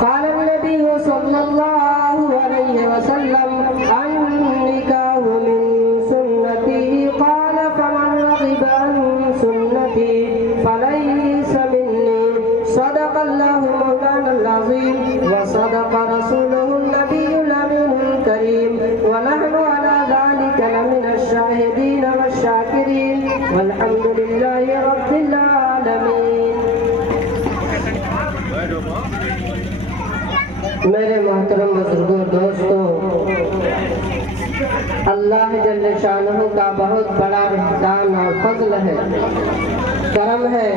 क़ाल नबी सल्लल्लाहु अलैहि वसल्लम अन्निकाहु मिन सुन्नती क़ाल फमन रग़िबा अन सुन्नती फलैसा मिन्नी सदक़ल्लाहु मौलानल अज़ीम व सदक़ रसूलुहुन नबियुल अमीनुल करीम व नहनु अला ज़ालिका लमिनश शाहिदीन वश्शाकिरीन वल्हम्दुलिल्लाहि रब्बिल आलमीन। मेरे मोहतरम बुजुर्गों, दोस्तों, अल्लाह जल्ल शानहू का बहुत बड़ा एहसान और फज़ल है, करम है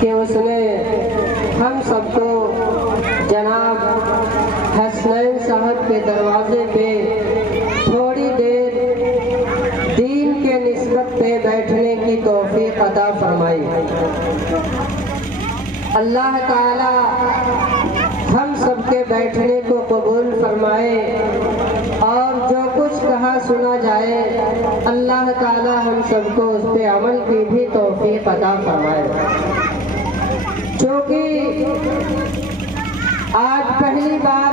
कि उसने हम सबको जनाब हसनैन साहब के दरवाजे पे थोड़ी देर दीन के निस्बत पे बैठने की तौफीक अता फरमाई। अल्लाह ताला हम सबके बैठने को कबूल फरमाए और जो कुछ कहा सुना जाए अल्लाह ताला हम सबको उस पे अमल की भी तौफीक अता फरमाए। क्योंकि आज पहली बार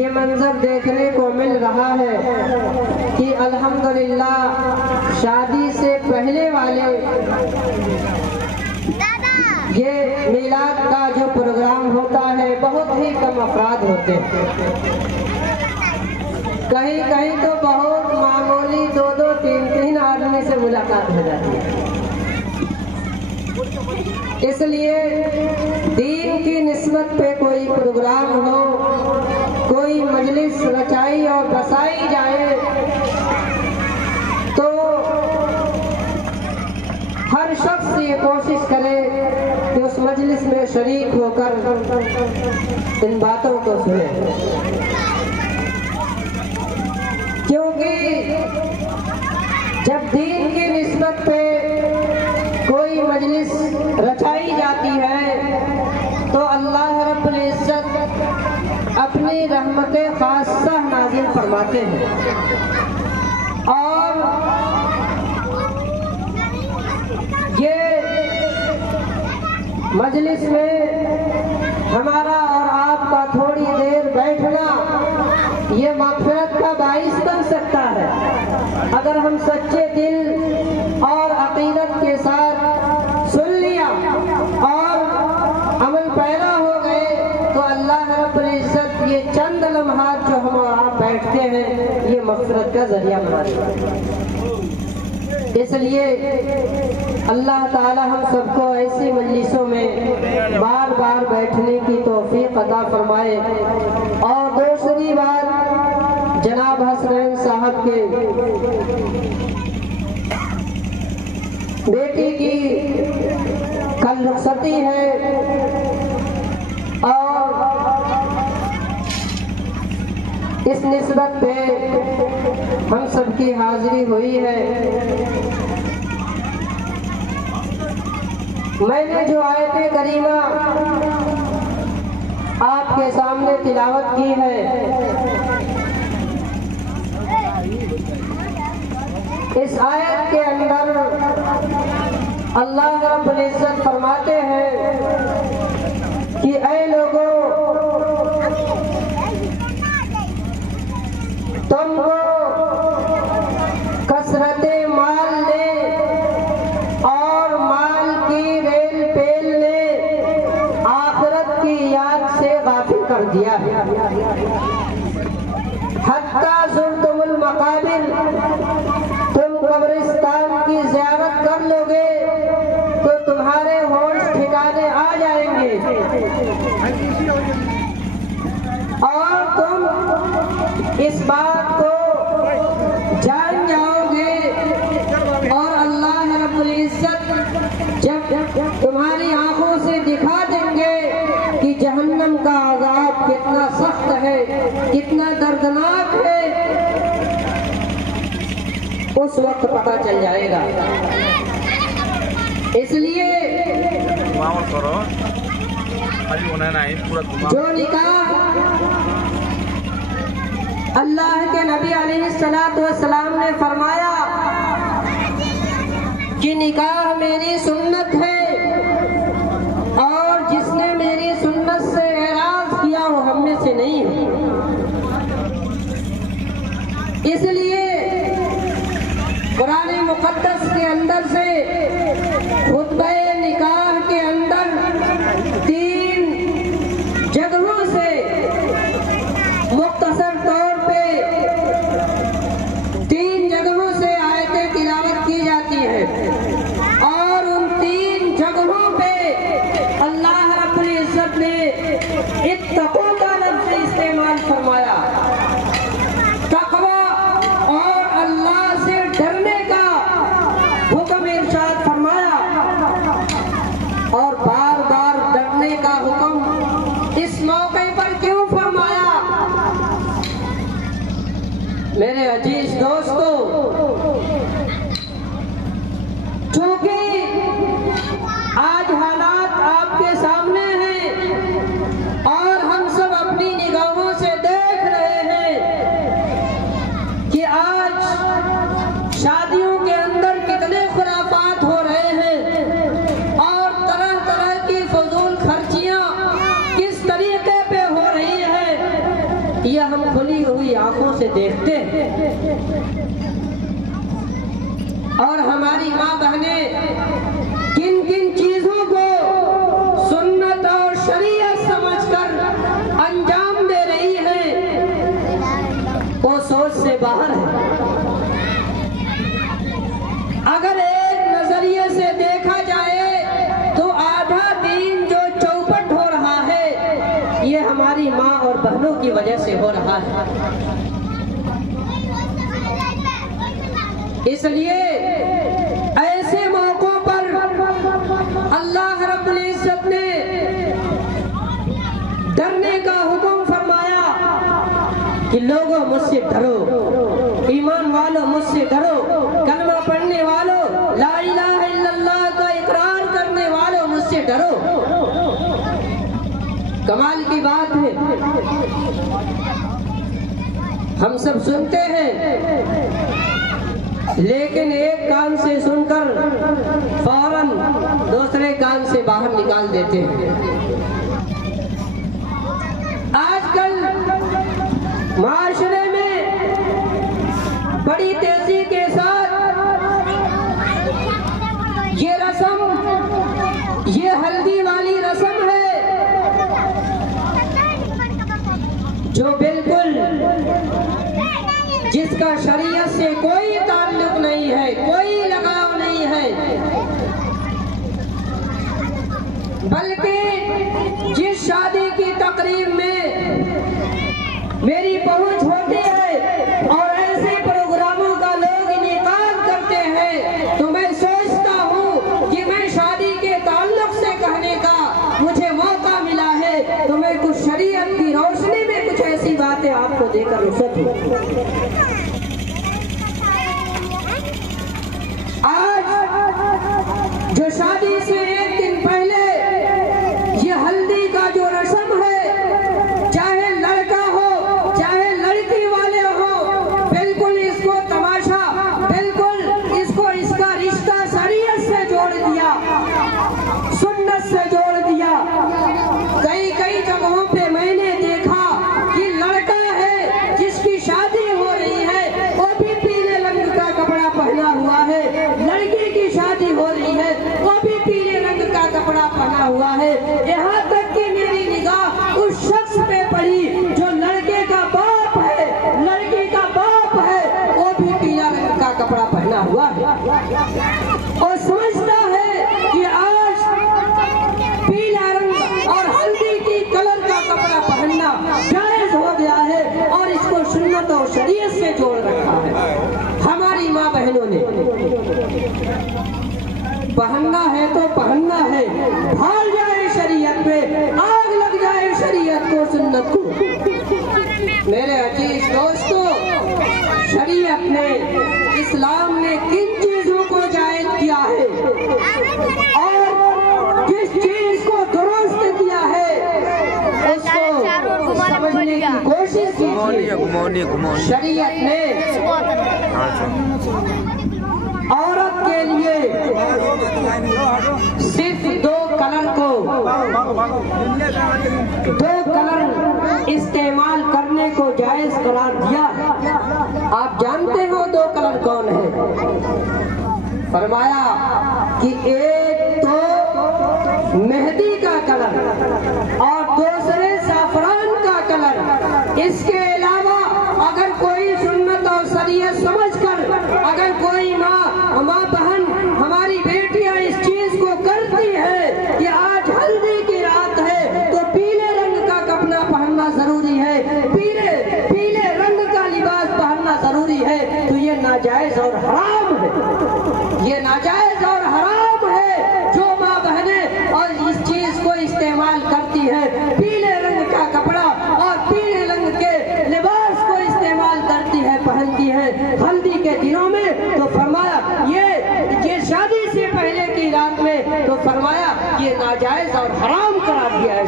ये मंजर देखने को मिल रहा है कि अल्हम्दुलिल्लाह शादी से पहले वाले ये मिलाद का जो प्रोग्राम होता है बहुत ही कम अफराद होते हैं। कहीं कहीं तो बहुत मामूली 2-2, 3-3 आदमी से मुलाकात हो जाती है। इसलिए दीन की निस्बत पे कोई प्रोग्राम हो, कोई मजलिस रचाई और बसाई जाए तो हर शख्स ये कोशिश करे कि उस मजलिस में शरीक होकर इन बातों को सुने, क्योंकि जब दीन की निस्बत पे कोई मजलिस रचाई जाती है तो अल्लाह रब्बुल इज्जत अपनी रहमते खासा नाज़िल फरमाते हैं और ये मजलिस में हमारा और आपका थोड़ी देर बैठना ये मग़फ़िरत का बाइस बन सकता है। अगर हम सच्चे दिल और अक़ीदत के साथ सुन लिया और अमल पैदा हो गए तो अल्लाह रब्बुल इज्जत ये चंद लम्हात जो हम और आप बैठते हैं ये मग़फ़िरत का ज़रिया बना देगा। इसलिए अल्लाह ताला हम सबको ऐसी मजलिसों में बार बार बैठने की तौफीक अता फरमाए। और दूसरी बात, जनाब हसनैन साहब के बेटी की कल रुखसती है और इस निस्बत पे हम सबकी हाजिरी हुई है। मैंने जो आयत करीमा आपके सामने तिलावत की है, इस आयत के अंदर अल्लाह रब्बुल इज्जत फरमाते हैं कि ऐ लोगों, तुमको कसरते माल ने और माल की रेल पेल ने आखिरत की याद से गाफिल कर दिया है। हत्ता ज़ुरतुमुल मकाबिर, तुम कब्रिस्तान की ज़ियारत कर लोगे तो तुम्हारे होश ठिकाने आ जाएंगे और तुम इस बात को जान जाओगे और अल्लाह रब्बुल इज्जत जब तुम्हारी आंखों से दिखा देंगे कि जहन्नम का अज़ाब कितना सख्त है, कितना दर्दनाक है, उस वक्त पता चल जाएगा। इसलिए जो निकाह अल्लाह के नबी अलैहिस्सलातु वस्सलाम ने फरमाया कि निकाह मेरी सुन्नत है और जिसने मेरी सुन्नत से देखते हैं। और हमारी माँ बहनें किन किन चीजों को सुन्नत और शरीयत समझकर अंजाम दे रही है, वो सोच से बाहर है। अगर एक नजरिए से देखा जाए तो आधा दीन जो चौपट हो रहा है, ये हमारी माँ और बहनों की वजह से हो रहा है। इसलिए ऐसे मौकों पर अल्लाह रब्बुल इज्जत ने डरने का हुक्म फरमाया कि लोगों मुझसे डरो, ईमान वालों मुझसे डरो, कलमा पढ़ने वालों, ला इलाहा इल्लल्लाह का इकरार करने वालों मुझसे डरो। कमाल की बात है, हम सब सुनते हैं लेकिन एक कान से सुनकर फौरन दूसरे कान से बाहर निकाल देते हैं। आजकल माशरे में बड़ी तेजी के साथ ये रस्म, ये हल्दी वाली रस्म है जो बिल्कुल जिसका शरीयत से कोई ताल्लुक नहीं है, कोई लगाव नहीं है, बल्कि जिस शादी की तकरीब में मेरी पहुंच होती है और ऐसे प्रोग्रामों का लोग इनेकाद करते हैं, तो मैं सोचता हूं कि मैं शादी के ताल्लुक से कहने का मुझे मौका मिला है, तो मैं कुछ शरीयत की रोशनी में कुछ ऐसी बातें आपको देकर सकूं। आज जो शादी से एक दिन पहले ये हल्दी का जो रस्म है, चाहे लड़का हो चाहे लड़की वाले हो, बिल्कुल इसको तमाशा, बिल्कुल इसको इसका रिश्ता शरीयत से जोड़ दिया, सुन्नत से जोड़ दिया। कई कई जगहों पे मैंने देखा कि लड़का है जिसकी शादी हो रही है, वो भी पीले रंग का कपड़ा पहना हुआ है, लड़की की शादी हो रही है, वो भी पीले रंग का कपड़ा पहना हुआ है। यहाँ तक कि मेरी निगाह उस शख्स पे पड़ी जो लड़के का बाप है, लड़की का बाप है, वो भी पीला रंग का कपड़ा पहना हुआ है और समझता है कि आज पीला रंग और हल्दी की कलर का कपड़ा पहनना जायज हो गया है और इसको सुन्नत और शरीयत से जोड़ रखा है। हमारी माँ बहनों ने पहनना है तो पहनना है, भाग जाए शरीयत में, आग लग जाए शरीयत को, सुन्नत को। मेरे अजीज दोस्तों, शरीयत ने, इस्लाम ने किन चीजों को जायज किया है और किस चीज को दुरुस्त किया है, उसको समझने की कोशिश कीजिए। शरीयत ने औरत के लिए सिर्फ दो कलर इस्तेमाल करने को जायज करार दिया है। आप जानते हो दो कलर कौन है? फरमाया कि एक तो मेहंदी का कलर और दूसरे साफरान का कलर। इसके अलावा अगर कोई सुन्नत और शरीयत समझकर अगर कोई माँ बहन, हमारी बेटियां इस चीज को करती है कि आज हल्दी की रात है तो पीले रंग का कपड़ा पहनना जरूरी है, पीले रंग का लिबास पहनना जरूरी है, तो ये नाजायज और हराम है, ये नाजायज और हराम है। जो माँ बहनें और इस चीज को इस्तेमाल करती है, पीले रंग का कपड़ा और पीले रंग के लिबास को इस्तेमाल करती है, पहनती है हल्दी के दिनों में, तो फरमाया ये शादी से पहले की रात में, तो फरमाया ये नाजायज और हराम करार दिया है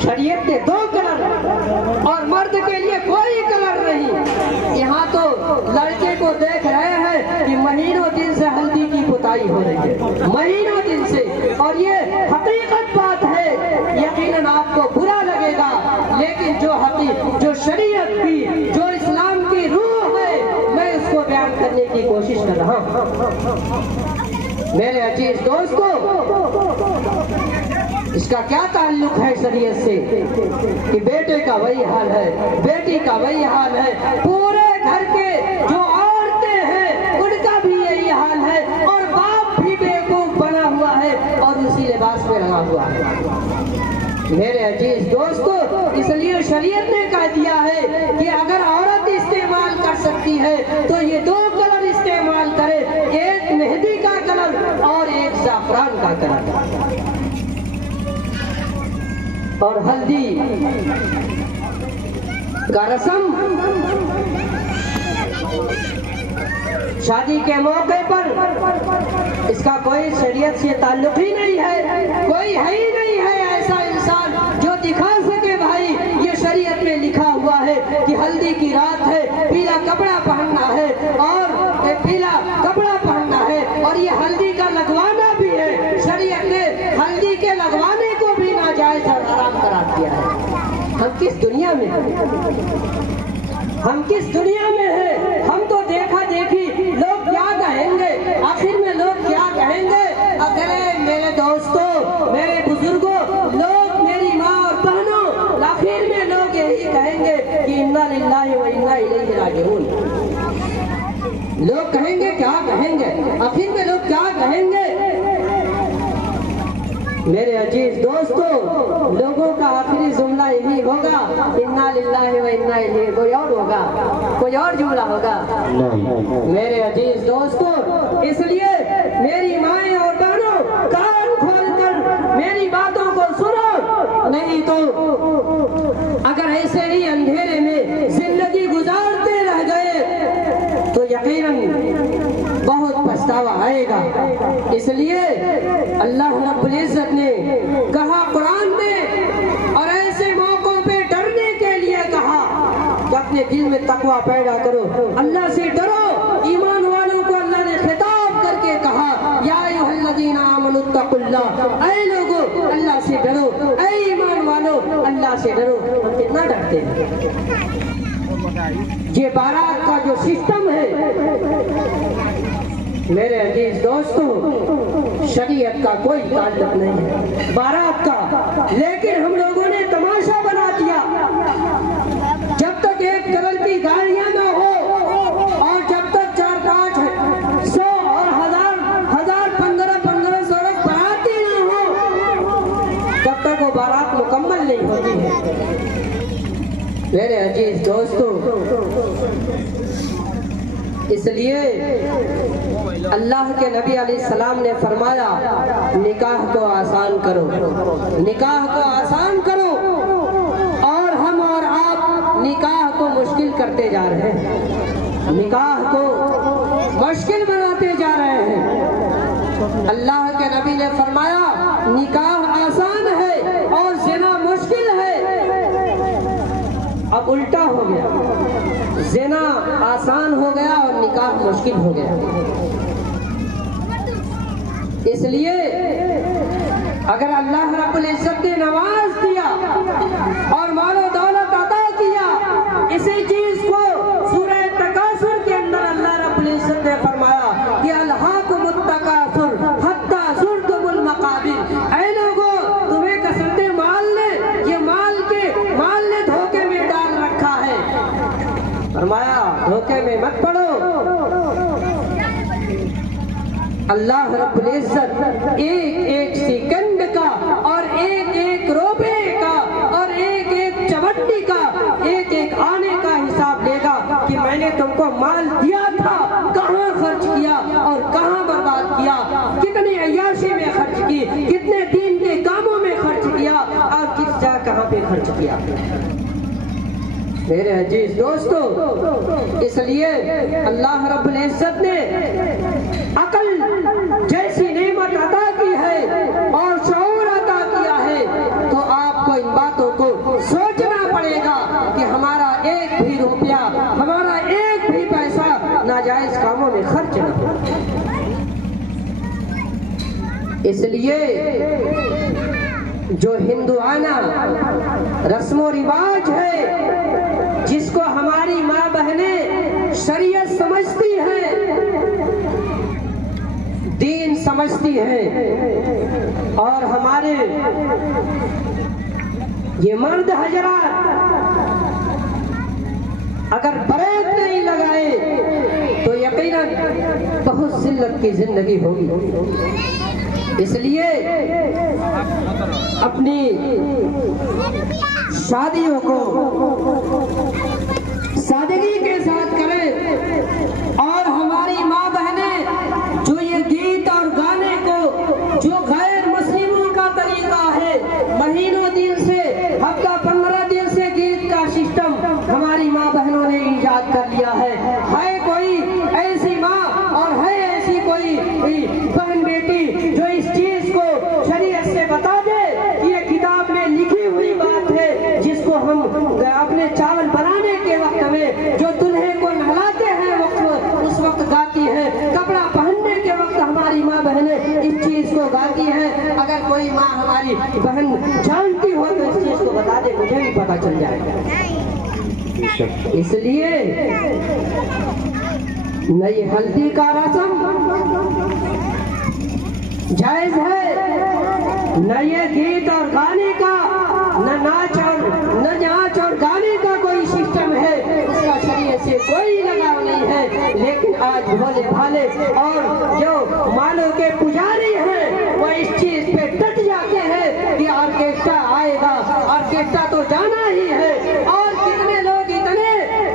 शरीयत ने। दो कलर और मर्द के लिए कोई कलर नहीं। यहाँ तो लड़के को देख रहे हैं कि महीनों दिन से हल्दी की पुताई हो रही है, महीनों दिन से, और ये हकीकत बात है। यकीनन आपको बुरा लगेगा, लेकिन जो शरीयत की कहाँ। मेरे अजीज दोस्तों, इसका क्या ताल्लुक है शरीयत से कि बेटे का वही हाल है, बेटी का वही हाल है, पूरे घर के जो औरतें हैं उनका भी यही हाल है, और बाप भी बेवकूफ बना हुआ है और उसी लिबास में लगा हुआ है। मेरे अजीज दोस्तों, इसलिए शरीयत ने कह दिया है कि अगर औरत इस्तेमाल कर सकती है तो ये दो कलर इस्तेमाल करे, एक मेहंदी का कलर और एक जाफरान का कलर। और हल्दी का रस्म शादी के मौके पर इसका कोई शरीयत से ताल्लुक ही नहीं है। कोई है ही नहीं है ऐसा इंसान जो दिखा सके भाई ये शरीयत में लिखा हुआ है कि हल्दी की रात है, पीला कपड़ा पहनना है और पीला कपड़ा पहनना है, और ये हल्दी का लगवाना भी है। शरीयत ने हल्दी के लगवाने को भी नाजायज और हराम करार दिया है। हम किस दुनिया में हैं? हम किस दुनिया में हैं? हम तो देखा देखी, लोग क्या कहेंगे, आखिर में लोग क्या कहेंगे। अगर मेरे दोस्तों, मेरे बुजुर्गों, लोग, मेरी माँ और बहनों, आखिर में लोग यही कहेंगे कि इन्ना लिल्लाहि व इन्ना इलैहि राजिऊन। लोग कहेंगे, क्या कहेंगे, आखिर में लोग क्या कहेंगे। मेरे अजीज दोस्तों, लोगों का आखिरी जुमला यही होगा, इन्ना लिल्लाहि व इन्ना इलैहि। कोई और होगा? कोई और जुमला होगा? मेरे अजीज दोस्तों, इसलिए मेरी माएँ और बहनों, कान खोलकर मेरी बातों को सुनो, नहीं तो अगर ऐसे ही अंधेरे में जिंदगी गुजारते रह गए तो यकीनन बहुत पछतावा आएगा। इसलिए अल्लाह रब्बुल इज्जत ने कहा कुरान में, और ऐसे मौकों पे डरने के लिए कहा कि अपने दिल में तकवा पैदा करो, अल्लाह से डरो। ईमान वालों को अल्लाह ने खिताब करके कहा, या अय्युहल्लज़ीना आमनुत्तकुल्लाह, ऐ लोगों अल्लाह से डरो, ऐ ईमान वालों अल्लाह से डरो। हम कितना डरते हैं। ये बारात का जो सिस्टम है मेरे अजीज दोस्तों, शरीयत का कोई ताल्लुक नहीं है बारात का, लेकिन हम लोगों ने तमाशा बना दिया। जब तक एक कलर की गाड़ियां न हो और जब तक 4-5 100 और 1000 1500 बाराती न हो, तब तक वो बारात मुकम्मल नहीं होती है। मेरे अजीज दोस्तों, इसलिए अल्लाह के नबी अलैहिस्सलाम ने फरमाया, निकाह को आसान करो, निकाह को आसान करो। और हम और आप निकाह को मुश्किल करते जा रहे हैं, निकाह को मुश्किल बनाते जा रहे हैं। अल्लाह के नबी ने फरमाया, निकाह आसान है और ज़िना मुश्किल है। अब उल्टा हो गया, ज़िना आसान हो गया और निकाह मुश्किल हो गया। इसलिए अगर अल्लाह रब्बुल इज्जत ने नवाज दिया और मालो दौलत अता किया, इसी चीज को सूरह तकासुर के अंदर अल्लाह रब्बुल इज्जत ने फरमाया कि अल्हाकुमुत तकासुर हत्ता ज़ुरतुमुल मकाबिर। ऐ लोगों, तुम्हें कसरते माल ने धोखे में डाल रखा है। फरमाया धोखे में मत पड़ो। अल्लाह रब्बुल इज्जत एक सेकंड का और एक रोबे का और एक चवन्नी का, एक आने का हिसाब लेगा कि मैंने तुमको माल दिया था, कहाँ खर्च किया और कहाँ बर्बाद किया, कितनी अय्याशी में खर्च की, कितने दीन के कामों में खर्च किया और किस जगह कहाँ पे खर्च किया। मेरे अजीज दोस्तों, इसलिए अल्लाह रब्बुल इज्जत ने अकल जैसी नेमत अता की है और शऊर अता किया है, तो आपको इन बातों को सोचना पड़ेगा कि हमारा एक भी रुपया, हमारा एक भी पैसा नाजायज कामों में खर्च न हो। इसलिए जो हिंदुआना रस्मो रिवाज है, जिसको हमारी माँ बहनें शरीयत समझती हैं, समझती हैं। और हमारे ये मर्द हजरात अगर ब्रेक नहीं लगाए तो यकीनन बहुत जिल्लत की जिंदगी होगी। इसलिए अपनी शादियों को सादगी के साथ करें। और हमारी माँ बहनें जो ये गीत और गाने को जो गैर मुस्लिमों का तरीका है, महीनों दिन से, हफ्ता 15 दिन से गीत का सिस्टम हमारी माँ बहनों ने ईजाद कर लिया है कोई ऐसी माँ और है ऐसी कोई बहन बेटी जो इस चीज को शरीयत से बता दे कि ये किताब में लिखी हुई बात है, जिसको हम अपने चावल बनाने के वक्त में जो दूल्हे को नहलाते हैं उस वक्त गाती है, कपड़ा पहनने के वक्त हमारी माँ बहनें इस चीज को गाती हैं। अगर कोई माँ हमारी बहन जानती हो तो इस चीज को बता दे, मुझे भी पता चल जाएगा। इसलिए न ये हल्दी का रस्म जायज है, न ये गीत और गाने का, न नाच और गाने का कोई सिस्टम है, उसका शरीयत से कोई लगाव नहीं है। लेकिन आज भोले भाले और जो मानो के पुजारी हैं वो इस चीज पे डट जाते हैं कि ऑर्केस्ट्रा आएगा, ऑर्केस्ट्रा तो जाना ही है। और कितने लोग इतने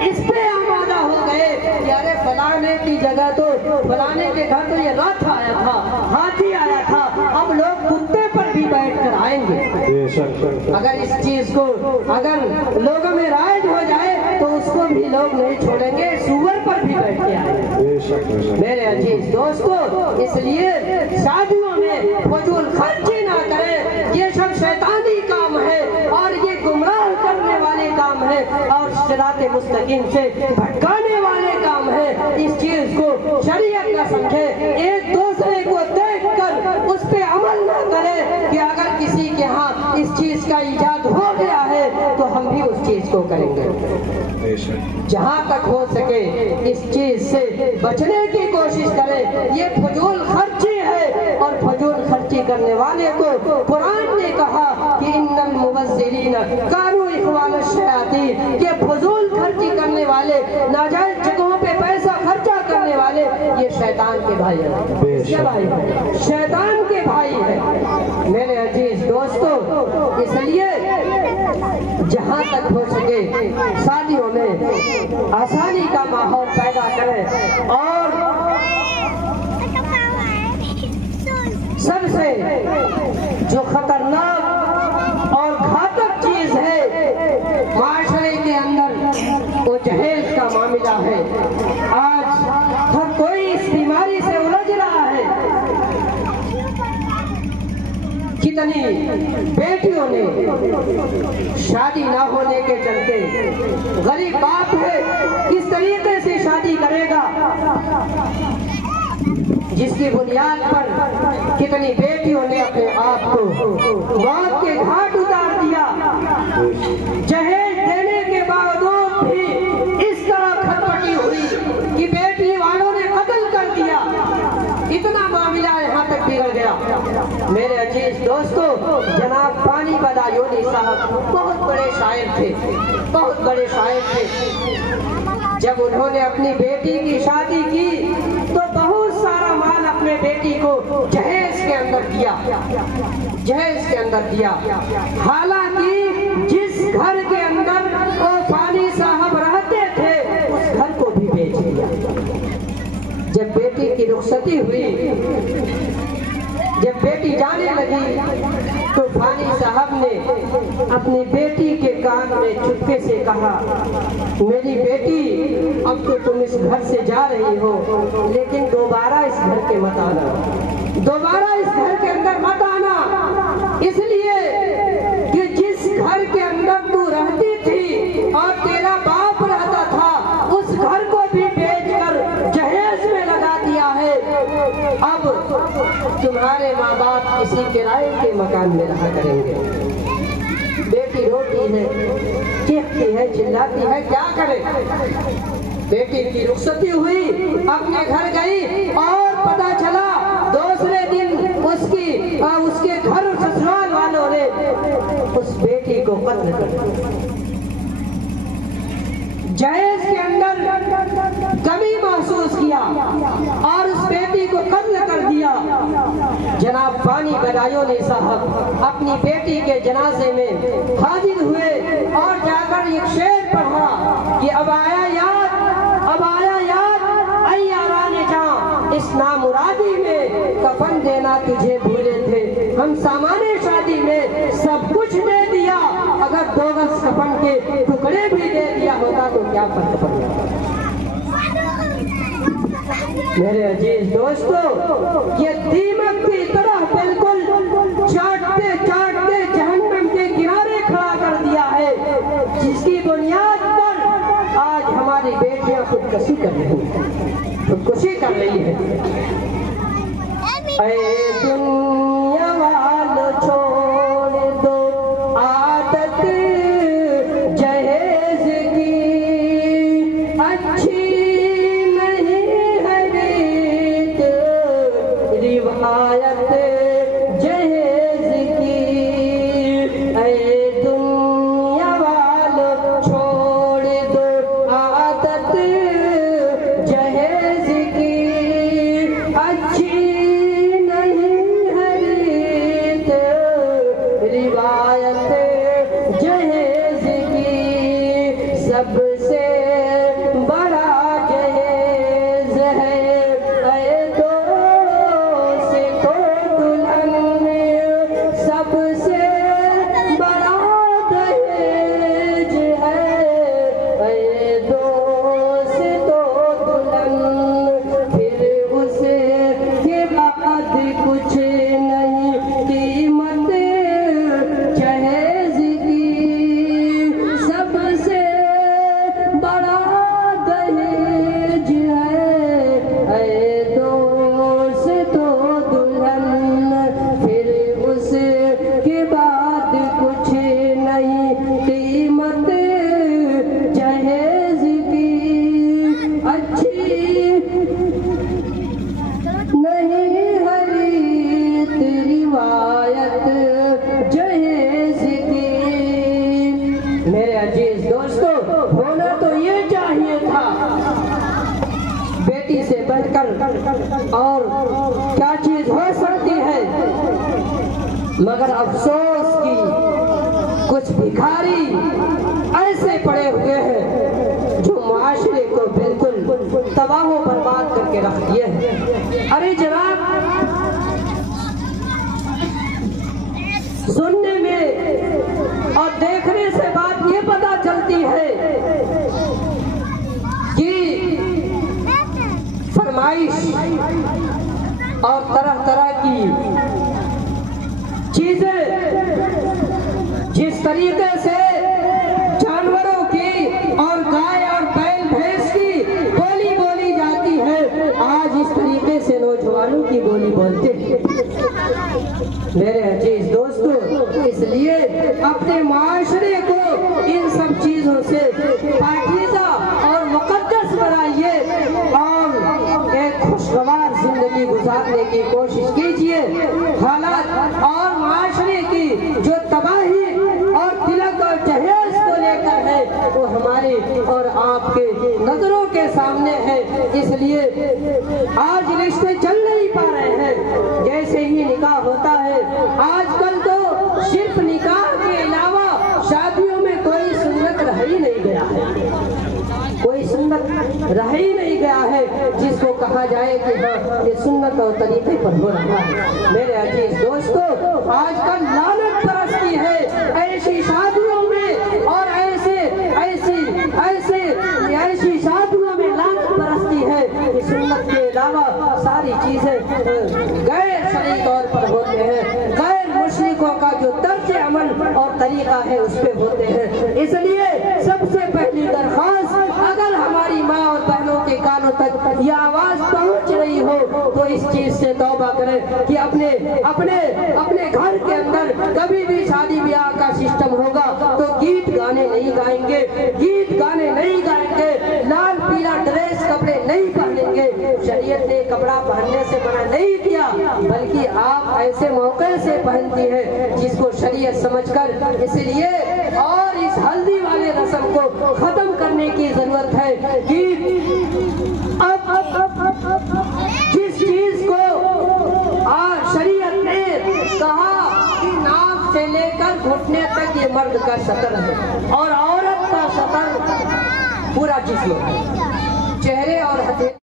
इस पे आमादा हो गए कि अरे फलाने की जगह तो फलाने के घर तो ये रथ आया था, हाथी आया था, अब लोग कुत्ते पर भी बैठ कर आएंगे। अगर इस चीज को अगर लोगों में राइज हो जाए तो उसको भी लोग नहीं छोड़ेंगे, सुअर पर भी बैठ के आएंगे। मेरे अजीज दोस्तों, इसलिए शादियों में फजूल खर्ची ना करें, ये सब शैतानी काम है और ये गुमराह करने वाले काम है और सिराते मुस्तकीम से भटकाने वाले काम है। इस चीज को शरीयत न समझे, एक दूसरे को देख कर उस पे अमल न करे कि अगर किसी के यहाँ इस चीज का इजाद हो गया है तो हम भी उस चीज को करेंगे। जहाँ तक हो सके इस चीज से बचने की कोशिश करें। ये फजूल खर्ची है और फजूल खर्ची करने वाले को कुरान ने कहा कि इन्नल मुबज़्ज़िरीन कानू इख्वान अश-शयातीन, के फजूल खर्ची करने वाले, नाजायज जगहों पे पैसा खर्चा करने वाले ये शैतान के भाई हैं। क्या भाई है? शैतान के भाई है। मेरे अजीज दोस्तों, इसलिए जहाँ तक हो सके शादियों में आसानी का माहौल पैदा करें। और सबसे जो खतरनाक और घातक चीज है माशरे के अंदर वो जहेज का मामला है। आज हर कोई इस बीमारी से उलझ रहा है। कितनी बेटियों ने शादी ना होने के चलते, गरीब बाप है किस तरीके से शादी करेगा, जिसकी बुनियाद पर कितनी बेटियों ने अपने आप को मौत के घाट उतार दिया। जहेज देने के बावजूद भी इस तरह खटपटी हुई कि बेटी वालों ने कत्ल कर दिया। इतना मामला यहाँ तक बिगड़ गया। मेरे अजीज दोस्तों, जनाब पानी बदायूनी साहब बहुत बड़े शायर थे, बहुत बड़े शायर थे। जब उन्होंने अपनी बेटी की शादी की तो बहुत सारा माल अपने बेटी को जहेज के अंदर दिया, जहेज के अंदर दिया। हालांकि जिस घर के अंदर वो पानी साहब रहते थे उस घर को भी बेच दिया। जब बेटी की रुखसती हुई, जब बेटी जाने लगी तो फानी साहब ने अपनी बेटी के कान में चुपके से कहा, मेरी बेटी अब तो तुम इस घर से जा रही हो, लेकिन दोबारा इस घर के मत आना, दोबारा इस घर के अंदर मत आना। इसलिए कि जिस घर के अंदर तू रहती थी और तेरा बाप रहता था उस घर को भी बेचकर जहेज में लगा दिया है। अब तुम्हारे माँ बाप किसी किराए के मकान में रहा करेंगे। बेटी रोती है, चीखती है, चिल्लाती है, क्या करे। बेटी की रुखसती हुई, अपने घर गई और पता चला दूसरे दिन उसके घर ससुराल वालों ने उस बेटी को कत्ल कर दिया। जहेज के अंदर कमी महसूस किया और उस बेटी को कत्ल कर दिया। जनाब बानी बदायूनी साहब अपनी बेटी के जनाजे में हाजिर हुए और जाकर एक शेर पढ़ा कि अब आया याद ऐ याराने जान, इस नामुरादी में कफन देना तुझे भूले थे। हम सामान्य शादी में सब कुछ दे दिया, अगर 2 गज कफन के टुकड़े भी दे दिया होता तो क्या फर्क पड़ जाता। मेरे अजीज दोस्तों, ये दीमक की तरह बिल्कुल चाटते चाटते जहन्नम के किनारे खड़ा कर दिया है, जिसकी बुनियाद पर आज हमारी बेटियां खुदकुशी कर रही है। ऐ दुनिया वालों छोड़ दो आदत जहेज की, अच्छी नहीं है रीत रिवायत जहेज की। ऐ दुनिया वालों छोड़ दो आदत जहेज की, अच्छी जहेज की। सबसे बड़ा जहेज है ऐ दोस्तों दुल्हन, सबसे बड़ा दहेज है ऐ दोस्तों दुल्हन। फिर उसके बाद कुछ नहीं कीमत जहेज की, सबसे बड़ा दहेज है ऐ दोस्तों दुल्हन। फिर उसके बाद कुछ नहीं कीमत जहेज की, अच्छी नहीं हरी रिवायत जहेज की। मेरे अजीज दोस्तों, होना तो ये चाहिए था, बेटी से बढ़कर और क्या चीज हो सकती है, मगर अफसोस की कुछ भिखारी ऐसे पड़े हुए हैं जो मुआशरे को बिल्कुल तबाह बर्बाद करके रख दिए हैं। अरे जनाब, सुनने में और देखने से बात ये पता चलती है कि फरमाइश और तरह तरह की चीजें जिस तरीके से जानवरों की और गाय और बैल भैंस की बोली बोली जाती है, आज इस तरीके से नौजवानों की बोली बोलते हैं। मेरे अजीज दोस्तों, इसलिए अपने माशरे को इन सब चीजों से पाकीज़ा और मुक़द्दस बनाइए और एक खुशगवार जिंदगी गुजारने की कोशिश कीजिए। हालात और माशरे की जो तबाही और तिलक और जहेज को लेकर है, वो हमारे और आपके नजरों के सामने है। इसलिए आज रिश्ते चल नहीं पा रहे हैं। जैसे ही निकाह होता है, आजकल तो सिर्फ निकाह के अलावा शादियों में कोई सुन्नत रह ही नहीं गया है, कोई सुन्नत रह ही नहीं गया है जिसको कहा जाए कि हाँ ये सुन्नत और तरीके पर हो रहा है। मेरे अजीज दोस्तों, आजकल लानत परस्ती है ऐसी शादियों में और ऐसी शादियों में लानत परस्ती है कि सुन्नत के अलावा सारी चीजें गैर शरई तौर पर होते हैं, गैर मुश्रिकों का जो तर्ज अमल और तरीका है उस पे होते हैं। इसलिए सबसे पहली दरख्वास्त, अगर हमारी माँ और बहनों के कानों तक यह आवाज पहुंच रही हो तो इस चीज से तौबा करें कि अपने घर के अंदर कभी भी शादी ब्याह का सिस्टम होगा तो गीत गाने नहीं गाएंगे, लाल पीला ड्रेस कपड़े नहीं पहनेंगे। शरीयत ने कपड़ा पहनने से मना नहीं किया, बल्कि आप ऐसे मौके से पहनती हैं जिसको शरीयत समझकर, इसलिए और इस हल्दी वाले रस्म को खत्म करने की जरूरत है कि अब जिस चीज को शरीयत ने कहा कि नाक से लेकर घुटने तक ये मर्द का सतर है और औरत का सतर पूरा जिस्म है, चेहरे और हथेली